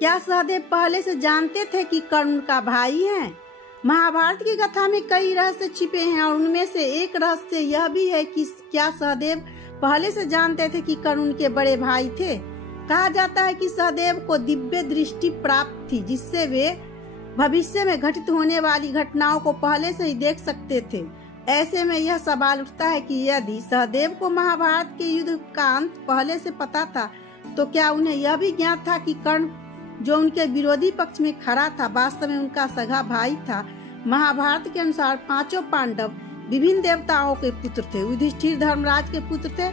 क्या सहदेव पहले से जानते थे कि कर्ण उनका भाई है? महाभारत की कथा में कई रहस्य छिपे हैं और उनमें से एक रहस्य यह भी है कि क्या सहदेव पहले से जानते थे कि कर्ण उनके बड़े भाई थे। कहा जाता है कि सहदेव को दिव्य दृष्टि प्राप्त थी, जिससे वे भविष्य में घटित होने वाली घटनाओं को पहले से ही देख सकते थे। ऐसे में यह सवाल उठता है कि यदि सहदेव को महाभारत के युद्ध का अंत पहले से पता था, तो क्या उन्हें यह भी ज्ञात था कि कर्ण जो उनके विरोधी पक्ष में खड़ा था वास्तव में उनका सगा भाई था। महाभारत के अनुसार पांचों पांडव विभिन्न देवताओं के पुत्र थे। युधिष्ठिर धर्मराज के पुत्र थे,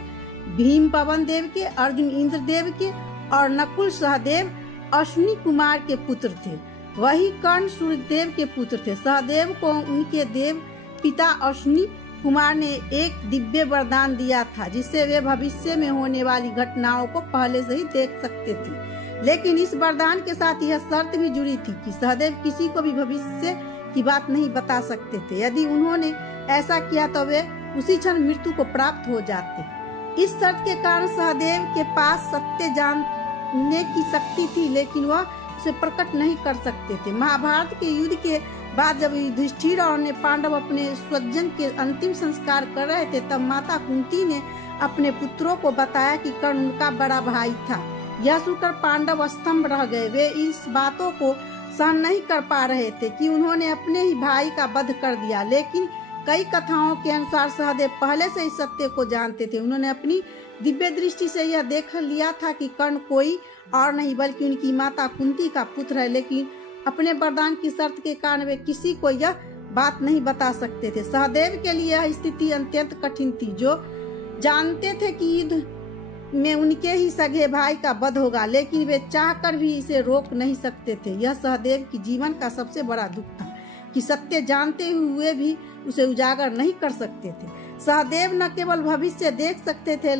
भीम पवन देव के, अर्जुन इंद्र देव के और नकुल सहदेव अश्विनी कुमार के पुत्र थे। वही कर्ण सूर्यदेव के पुत्र थे। सहदेव को उनके देव पिता अश्विनी कुमार ने एक दिव्य वरदान दिया था, जिससे वे भविष्य में होने वाली घटनाओं को पहले से ही देख सकते थे। लेकिन इस वरदान के साथ यह शर्त भी जुड़ी थी कि सहदेव किसी को भी भविष्य की बात नहीं बता सकते थे। यदि उन्होंने ऐसा किया तो वे उसी क्षण मृत्यु को प्राप्त हो जाते। इस शर्त के कारण सहदेव के पास सत्य जानने की शक्ति थी, लेकिन वह उसे प्रकट नहीं कर सकते थे। महाभारत के युद्ध के बाद जब युधिष्ठिर और पांडव अपने स्वजन के अंतिम संस्कार कर रहे थे, तब माता कुंती ने अपने पुत्रों को बताया कि कर्ण उनका बड़ा भाई था। यह सुनकर पांडव स्तंभ रह गए। वे इस बातों को सहन नहीं कर पा रहे थे कि उन्होंने अपने ही भाई का वध कर दिया। लेकिन कई कथाओं के अनुसार सहदेव पहले से इस सत्य को जानते थे। उन्होंने अपनी दिव्य दृष्टि से यह देख लिया था कि कर्ण कोई और नहीं बल्कि उनकी माता कुंती का पुत्र है। लेकिन अपने वरदान की शर्त के कारण वे किसी को यह बात नहीं बता सकते थे। सहदेव के लिए यह स्थिति अत्यंत कठिन थी। जो जानते थे कि युद्ध में उनके ही सगे भाई का वध होगा, लेकिन वे चाहकर भी इसे रोक नहीं सकते थे। यह सहदेव की जीवन का सबसे बड़ा दुख था कि सत्य जानते हुए भी उसे उजागर नहीं कर सकते थे। सहदेव न केवल भविष्य देख सकते थे,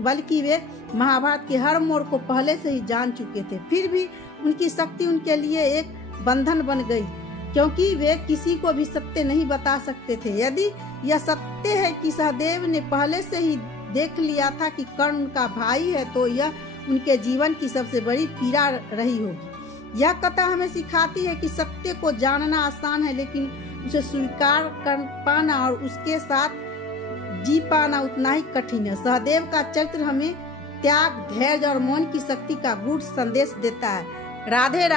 बल्कि वे महाभारत के हर मोड़ को पहले से ही जान चुके थे। फिर भी उनकी शक्ति उनके लिए एक बंधन बन गई, क्योंकि वे किसी को भी सत्य नहीं बता सकते थे। यदि यह सत्य है कि सहदेव ने पहले से ही देख लिया था कि कर्ण उनका भाई है, तो यह उनके जीवन की सबसे बड़ी पीड़ा रही होगी। यह कथा हमें सिखाती है कि सत्य को जानना आसान है, लेकिन उसे स्वीकार कर पाना और उसके साथ जी पाना उतना ही कठिन है। सहदेव का चरित्र हमें त्याग, धैर्य और मौन की शक्ति का गूढ़ संदेश देता है। राधे राधे।